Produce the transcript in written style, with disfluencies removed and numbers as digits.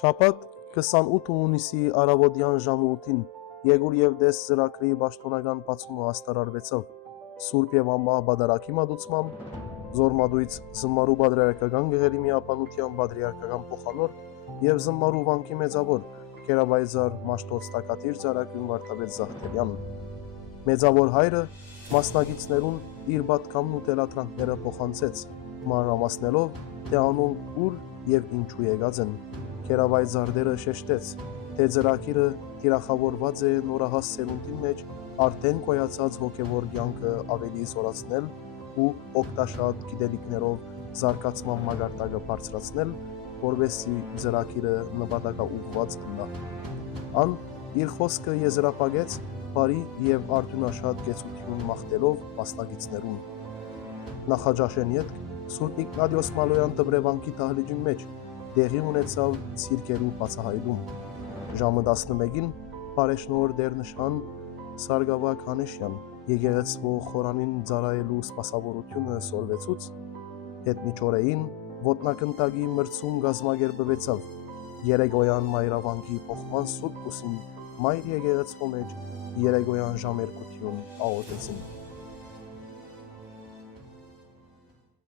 Շաբաթ 28 հունիսի առավոտյան ժամը 8-ին Եղուր և դես ծրագրի պաշտոնական բացումը հաստատվեցավ Սուրբ և անմահ բադարակի մատուցմամբ, Զորմադույց զմարու պատրիարքական գեղերի միաբանության պատրիարքական փոխանորդ և զմարու վանքի մեծավոր Գերավայրձար Մաշտոց տակատիր Ծառայություն Վարդապետ Զախտերյան։ Մեծավոր հայրը մասնակիցներուն իր պատգամն ու թելադրանքները փոխանցեց, մանրամասնելով, թե անոնք ուր և ինչու եկած են։ Գերավայրձարդերը շեշտեց, թե ծրագիրը թիրախավորված է նորահաս սերունդի մեջ արդեն գոյացած հոգևոր կյանքը ավելի զորացնել ու օգտաշատ գիտելիքներով զարգացման մակարդակը բարձրացնել, որպեսզի ծրագիրը նպատակաուղղված լինի։ Ան իր խոսքը եզրափակեց բարի և արդյունաշատ կեցություն մաղթելով մասնակիցներուն։ Նախաճաշեն ետք Սուրբ Իգնատիոս Մալոյան դպրեվանքի դահլիճի մեջ տեղի ունեցավ ցիրկերու բացահայտում։ Ժամը 11-ին բարեշնորհ Տեր-նշան Սարգսակ Հանեշյան եկեղեցու խորանին ծառայելու սպասավորությունը սորվեցուց, հետմիջօրեին ոտնագնդակի մրցում կազմակերպվեցավ։ Երեկոյան մայրավանքի փոխման Սուրբ Կուսին մայր եկեղեցու մեջ երեկոյան ժամ 2-ին աղոթեցին։